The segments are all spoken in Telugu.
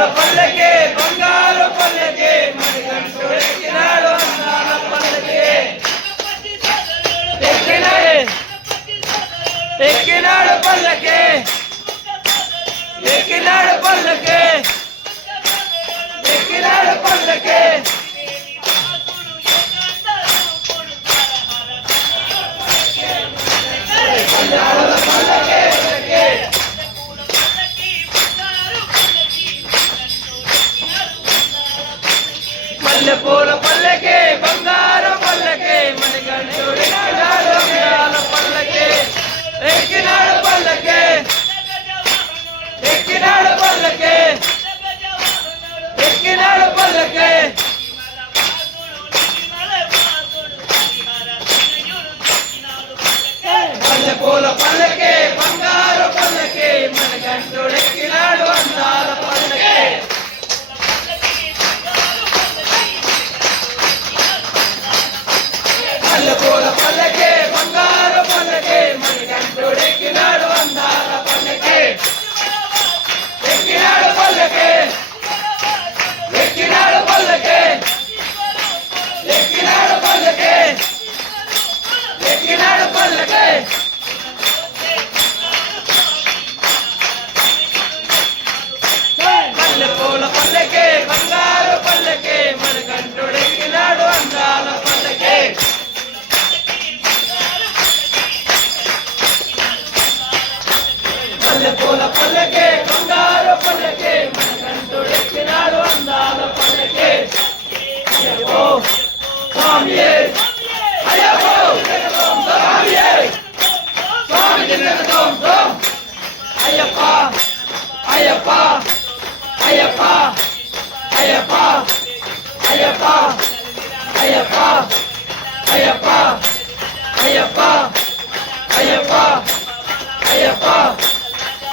పూల పల్లకే బంగారు పల్లకే మణికంఠుడు ఎక్కినాడు అందాల పల్లకే ఎక్కినాడు పల్లకే ఎక్కినాడు పల్లకే ఎక్కినాడు పల్లకే మల్లె పూల పల్లకే బంగారు పల్లకే మణికంఠుడు ఎక్కినాడు అందాల పల్లకే ఎక్కినాడు పల్లకే ఎక్కినాడు పల్లకే ఎక్కినాడు పల్లకే మల్లె పూల పల్లకే బంగారు పల్లకే మణికంఠుడు ఎక్కినాడు అందాల పల్లకే మల్లె పూల పల్లకే బంగారు పల్లకే మణికంఠుడు ఎక్కినాడు అందాల పల్లకే ఎక్కినాడు పల్లకే ఎక్కినాడు పల్లకే ఎక్కినాడు పల్లకే ఎక్కినాడు పల్లకే మల్లె పూల పల్లకే బంగారు పల్లకే మణికంఠుడు ఎక్కినాడు అందాల పల్లకే మల్లె పూల పల్లకే బంగారు పల్లకే మణికంఠుడు ఎక్కినాడు అందాల పల్లకే అయ్యప్పో స్వామియే అయ్యప్పో స్వామియే స్వామి జిన్నగతోం తోం అయ్యప్ప అయ్యప్ప అయ్యప్ప అయ్యప్ప అయ్యప్ప అయ్యప్ప అయ్యప్ప అయ్యప్ప అయ్యప్ప అయ్యప్ప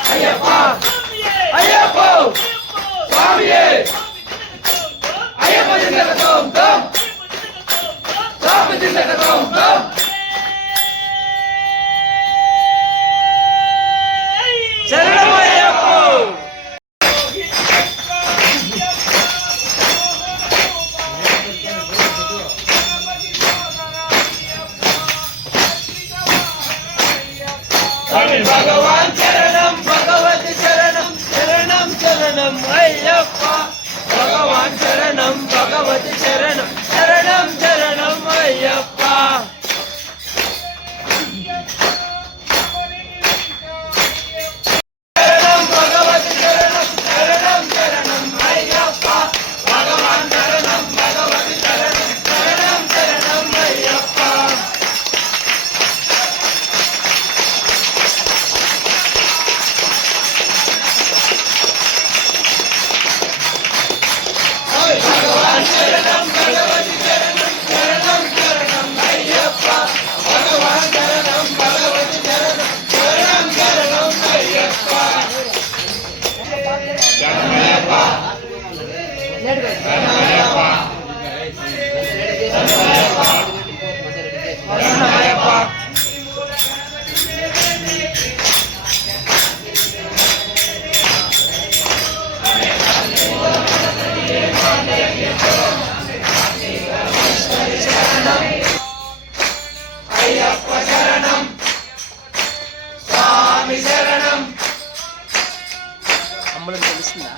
అయ్యప్ప అయ్యప్పో స్వామియే అయ్యప్ప జిన్నగతోం తోం స్వామి జిన్నగతోం తోం శరణమయ్యప్పో భగవాన్ శరణం భగవతి శరణం శరణం శరణం అయ్యప్ప భగవాన్ శరణం భగవతి శరణం శరణం శరణం అయ్యప్ప శరణం భగవతి శరణం శరణం శరణం అయ్యప్ప భగవాన్ శరణం భగవతి శరణం శరణం శరణం అయ్యప్ప భగవాన్ శరణం భగవతి శరణం శరణం శరణం అయ్యప్ప భగవాన్ శరణం భగవతి శరణం శరణం శరణం అయ్యప్ప శరణమయ్యప్ప శరణమయ్యప్ప శరణమయ్యప్ప అయ్యప్ప శరణం స్వామి శరణం అమ్మలకు తెలుస్తుందా?